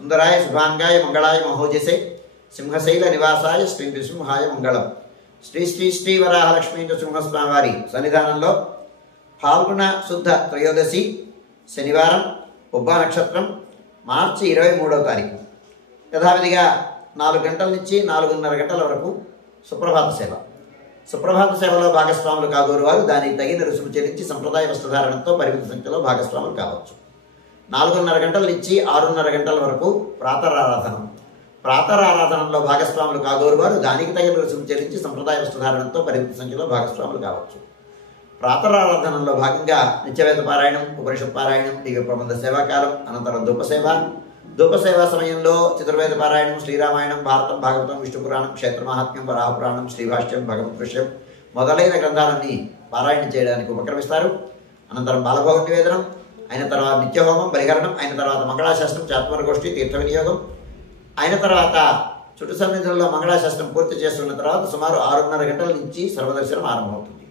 సుందరాయ శుభాంగాయ మంగళాయ మహోజసే సింహశైల నివాసాయ శ్రీ నృసింహాయ మంగళం. శ్రీ శ్రీ శ్రీ వరాహలక్ష్మీ నృసింహస్వామి వారి సన్నిధానంలో ఫాల్గుణ శుద్ధ త్రయోదశి శనివారం ఉబ్బా నక్షత్రం మార్చి 23వ తారీఖు యథావిధిగా 4 గంటల నుంచి 4:30 గంటల వరకు సుప్రభాత సేవ. సుప్రభాత సేవలో భాగస్వాములు కాగోరు వారు దానికి తగిన రుసుము చెల్లించి సంప్రదాయ వస్త్రధారణతో పరిమిత సంఖ్యలో భాగస్వాములు కావచ్చు. 4:30 గంటల నుంచి 6:30 గంటల వరకు ప్రాతరారాధనం. ప్రాతరారాధనలో భాగస్వాములు కాగోరు వారు దానికి తగిన రుసుము చెల్లించి సంప్రదాయ వస్త్రధారణతో పరిమిత సంఖ్యలో భాగస్వాములు కావచ్చు. ప్రాతరారాధనలో భాగంగా నిత్యవేద పారాయణం, ఉపనిషత్ పారాయణం, దివ్య ప్రబంధ సేవాకాలం, అనంతరం ధూపసేవ. ధూపసేవ సమయంలో చతుర్వేద పారాయణం, శ్రీరామాయణం, భారతం, భాగవతం, విష్ణు పురాణం, క్షేత్ర మహాత్మ్యం, వరాహపురాణం, శ్రీభాష్యం, భగవత్ విషయం మొదలైన గ్రంథాలన్నీ పారాయణ చేయడానికి ఉపక్రమిస్తారు. అనంతరం బాలభోగ నివేదనం అయిన తర్వాత నిత్యహోమం, బలిహరణం అయిన తర్వాత మంగళాశాస్త్రం, చాత్మరగోష్ఠి, తీర్థ వినియోగం అయిన తర్వాత చుట్టు సన్నిధుల్లో మంగళాశాస్త్రం పూర్తి చేస్తున్న తర్వాత సుమారు 6:30 గంటల నుంచి సర్వదర్శనం ఆరంభమవుతుంది.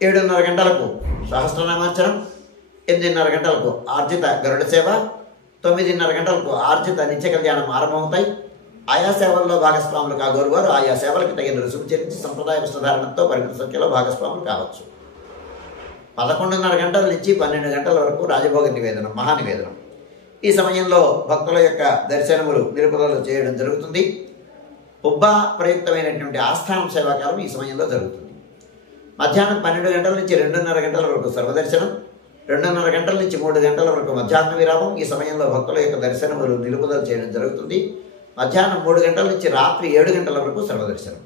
7:30 గంటలకు సహస్రనామార్చనం, 8:30 గంటలకు ఆర్జిత గరుడ సేవ, 9:30 గంటలకు ఆర్జిత నిత్య కళ్యాణం ఆరంభమవుతాయి. ఆయా సేవల్లో భాగస్వాములు కాగోరు వారు ఆయా సేవలకు తగిన రుసుము చెల్లించి సంప్రదాయ వస్త్రధారణతో పరిమిత సంఖ్యలో భాగస్వాములు కావచ్చు. 11:30 గంటల నుంచి 12 గంటల వరకు రాజభోగ నివేదనం, మహానివేదనం. ఈ సమయంలో భక్తుల యొక్క దర్శనములు నిలుపుదల చేయడం జరుగుతుంది. ఉబ్బా ప్రయుక్తమైనటువంటి ఆస్థానం సేవాకాలం ఈ సమయంలో జరుగుతుంది. మధ్యాహ్నం 12 గంటల నుంచి 2:30 గంటల వరకు సర్వదర్శనం, 2:30 గంటల నుంచి 3 గంటల వరకు మధ్యాహ్న విరామం. ఈ సమయంలో భక్తుల యొక్క దర్శనములు నిలుపుదల చేయడం జరుగుతుంది. మధ్యాహ్నం 3 గంటల నుంచి రాత్రి 7 గంటల వరకు సర్వదర్శనం.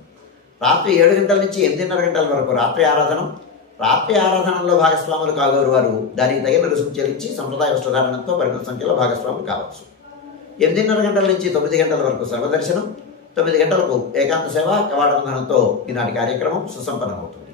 రాత్రి 7 గంటల నుంచి 8:30 గంటల వరకు రాత్రి ఆరాధనం. రాత్రి ఆరాధనలో భాగస్వాములు కాగోరు వారు దానికి తగిన రుసుము చెల్లించి సంప్రదాయ వస్త్రధారణతో పరిమిత సంఖ్యలో భాగస్వాములు కావచ్చు. 8:30 గంటల నుంచి 9 గంటల వరకు సర్వదర్శనం, 9 గంటలకు ఏకాంత సేవ కవాట బంధనంతో ఈనాటి కార్యక్రమం సుసంపన్నమవుతుంది.